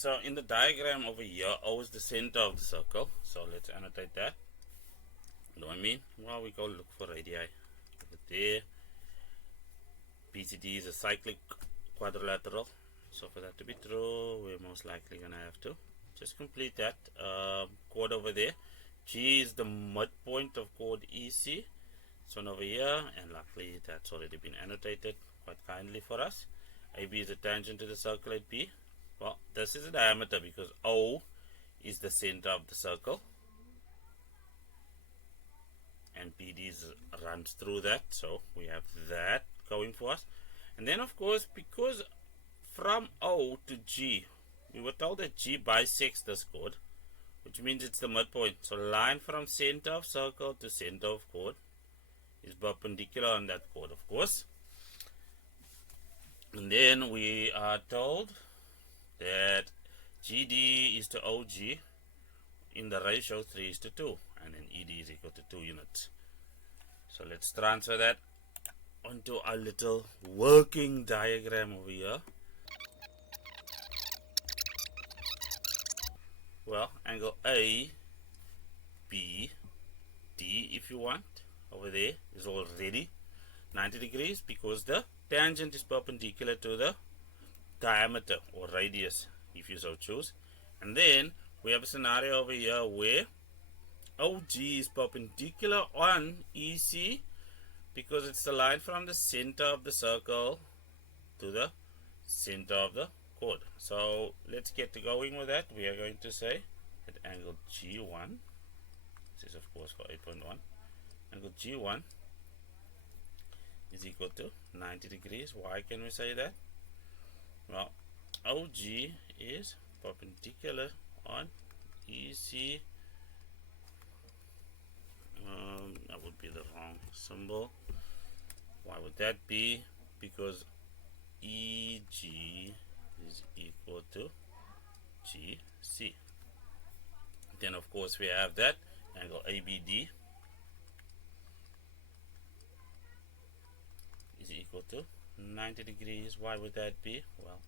So in the diagram over here, O is the center of the circle. So let's annotate that. What do I mean? Well, we go look for radii over there. BCD is a cyclic quadrilateral. So for that to be true, we're most likely going to have to just complete that chord over there. G is the midpoint of chord EC. So over here, and luckily that's already been annotated quite kindly for us. AB is a tangent to the circle at B. Well, this is a diameter because O is the center of the circle. And BD runs through that. So we have that going for us. And then of course, because from O to G, we were told that G bisects this chord, which means it's the midpoint. So line from center of circle to center of chord is perpendicular on that chord, of course. And then we are told that GD is to OG in the ratio 3:2, and then ED is equal to 2 units. So let's transfer that onto our little working diagram over here. Well, angle A, B, D, if you want, over there is already 90 degrees because the tangent is perpendicular to the diameter or radius, if you so choose. And then we have a scenario over here where OG is perpendicular on EC because it's the line from the center of the circle to the center of the chord. So let's get to going with that. We are going to say that angle G1, this is of course for 8.1, angle G1 is equal to 90 degrees. Why can we say that? Well, OG is perpendicular on EC. That would be the wrong symbol. Why would that be? Because EG is equal to GC. Then of course we have that angle ABD is equal to 90 degrees. Why would that be? Well,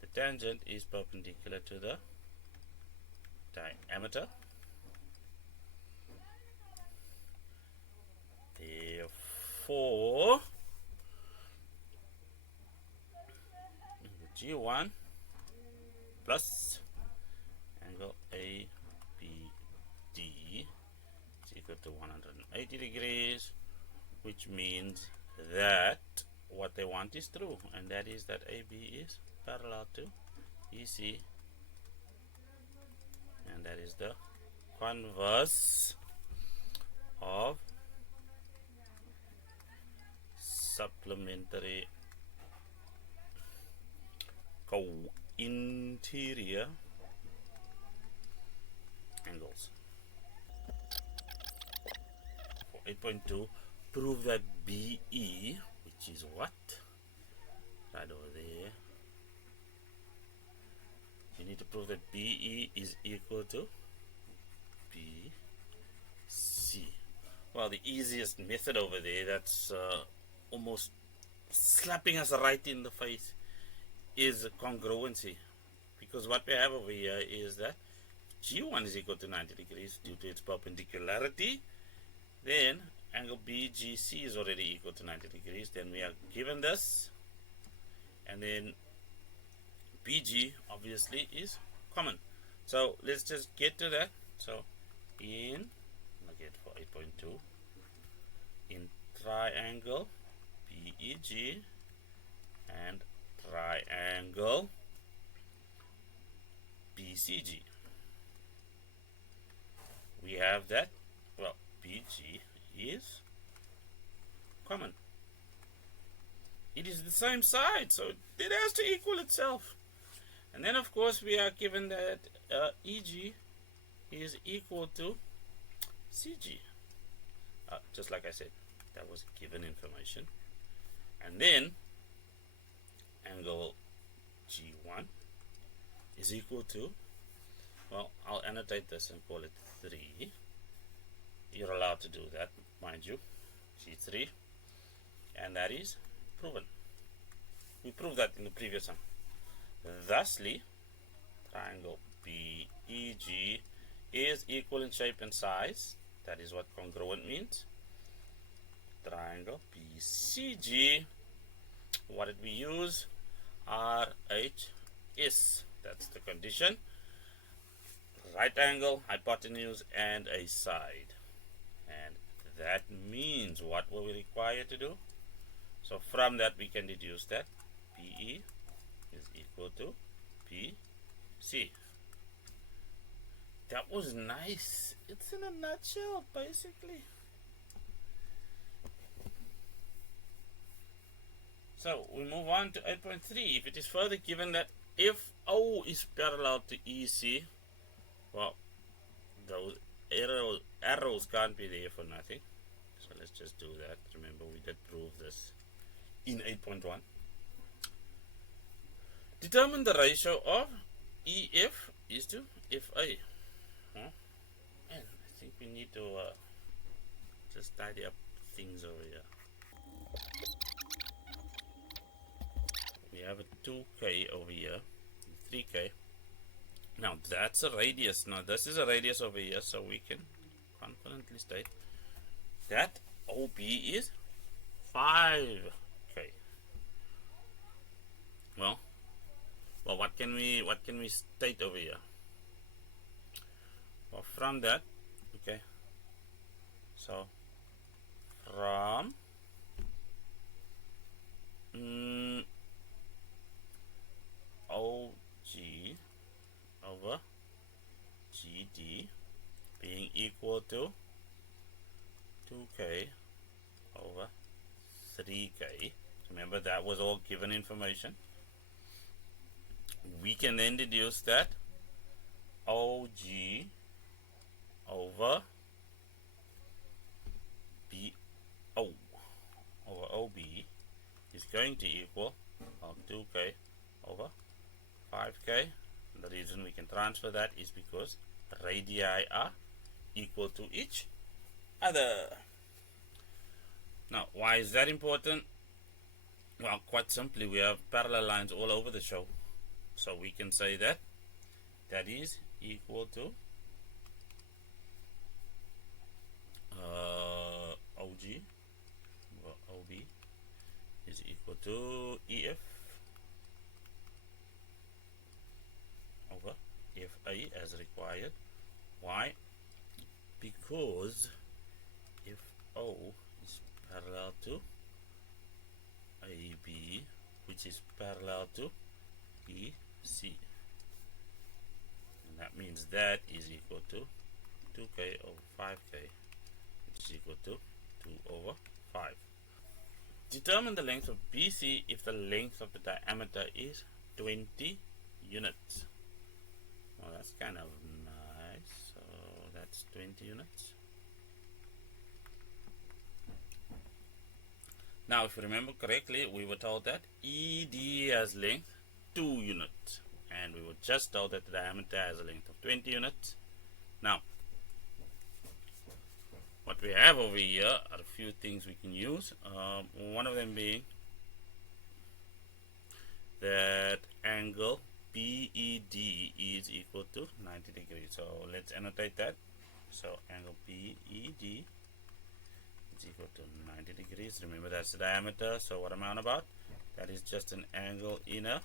the tangent is perpendicular to the diameter. Therefore, G1 plus angle ABD is equal to 180 degrees, which means that what they want is true, and that is that AB is parallel to EC, and that is the converse of supplementary co-interior angles. For 8.2, prove that BE, which is what? Right over there. You need to prove that BE is equal to BC. Well, the easiest method over there, that's almost slapping us right in the face, is congruency. Because what we have over here is that G1 is equal to 90 degrees due to its perpendicularity. Then angle BGC is already equal to 90 degrees. Then we are given this, and then BG obviously is common. So let's just get to that. So in, again for 8.2, in triangle BEG and triangle BCG, we have that, well, BG is common. It is the same side, so it has to equal itself. And then of course we are given that EG is equal to CG. Just like I said, that was given information. And then angle G1 is equal to, well, I'll annotate this and call it 3. You're allowed to do that, mind you. G3, and that is proven. We proved that in the previous sum. Thusly, triangle BEG is equal in shape and size. That is what congruent means. Triangle BCG, what did we use? RHS. That's the condition. Right angle, hypotenuse, and a side. And that means what were we required to do? So from that we can deduce that PE is equal to PC. That was nice. It's in a nutshell, basically. So we move on to 8.3. If it is further given that if O is parallel to EC, well, those arrows can't be there for nothing. So let's just do that. Remember, we did prove this in 8.1. Determine the ratio of EF is to FA. And I think we need to just tidy up things over here. We have a 2K over here, 3K. Now that's a radius. Now this is a radius over here, so we can confidently state that OB is 5K. Well, what can we state over here? Well, from that, okay. So from OG over GD being equal to 2K over 3K. Remember, that was all given information. We can then deduce that OG over BO over OB is going to equal 2K over 5K. And the reason we can transfer that is because radii are equal to each other. Now, why is that important? Well, quite simply, we have parallel lines all over the show. So we can say that that is equal to OG over OB is equal to EF over FA as required. Why? Because if O is parallel to AB, which is parallel to BC, and that means that is equal to 2K over 5K, which is equal to 2 over 5. Determine the length of BC if the length of the diameter is 20 units. Well, that's kind of nice. So that's 20 units. Now, if you remember correctly, we were told that ED has length 2 units, and we were just told that the diameter has a length of 20 units. Now, what we have over here are a few things we can use. One of them being that angle BED is equal to 90 degrees. So let's annotate that. So angle BED is equal to 90 degrees. Remember, that's the diameter. So what am I on about? That is just an angle in a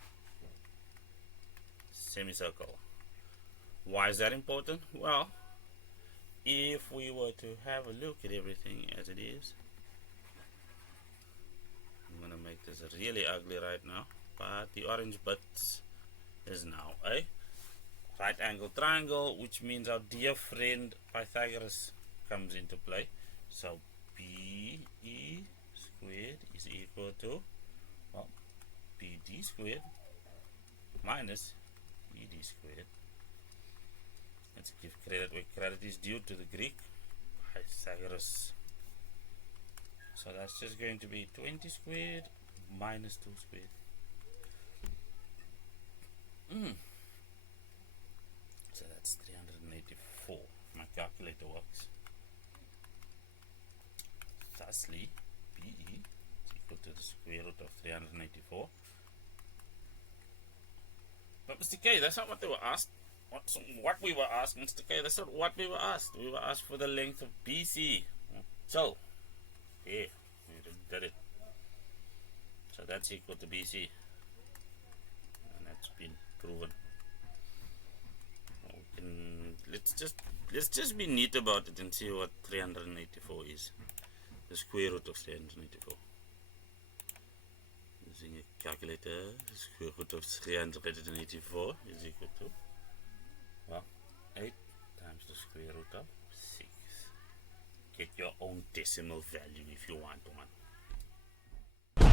semicircle. Why is that important? Well, if we were to have a look at everything as it is, I'm going to make this really ugly right now, but the orange bit is now a right angle triangle, which means our dear friend Pythagoras comes into play. So BE squared is equal to, well, BD squared minus ED squared. Let's give credit where credit is due to the Greek, Pythagoras. So that's just going to be 20 squared minus 2 squared. So that's 384. My calculator works. Thusly, BE is equal to the square root of 384 But Mr. K, that's not what they were asked. What we were asked, Mr. K, that's not what we were asked. We were asked for the length of BC. So, yeah, we did it. So that's equal to BC. And that's been proven. Let's just be neat about it and see what 384 is. The square root of 384. Using a calculator, the square root of 384 is equal to, well, 8 times the square root of 6. Get your own decimal value if you want one.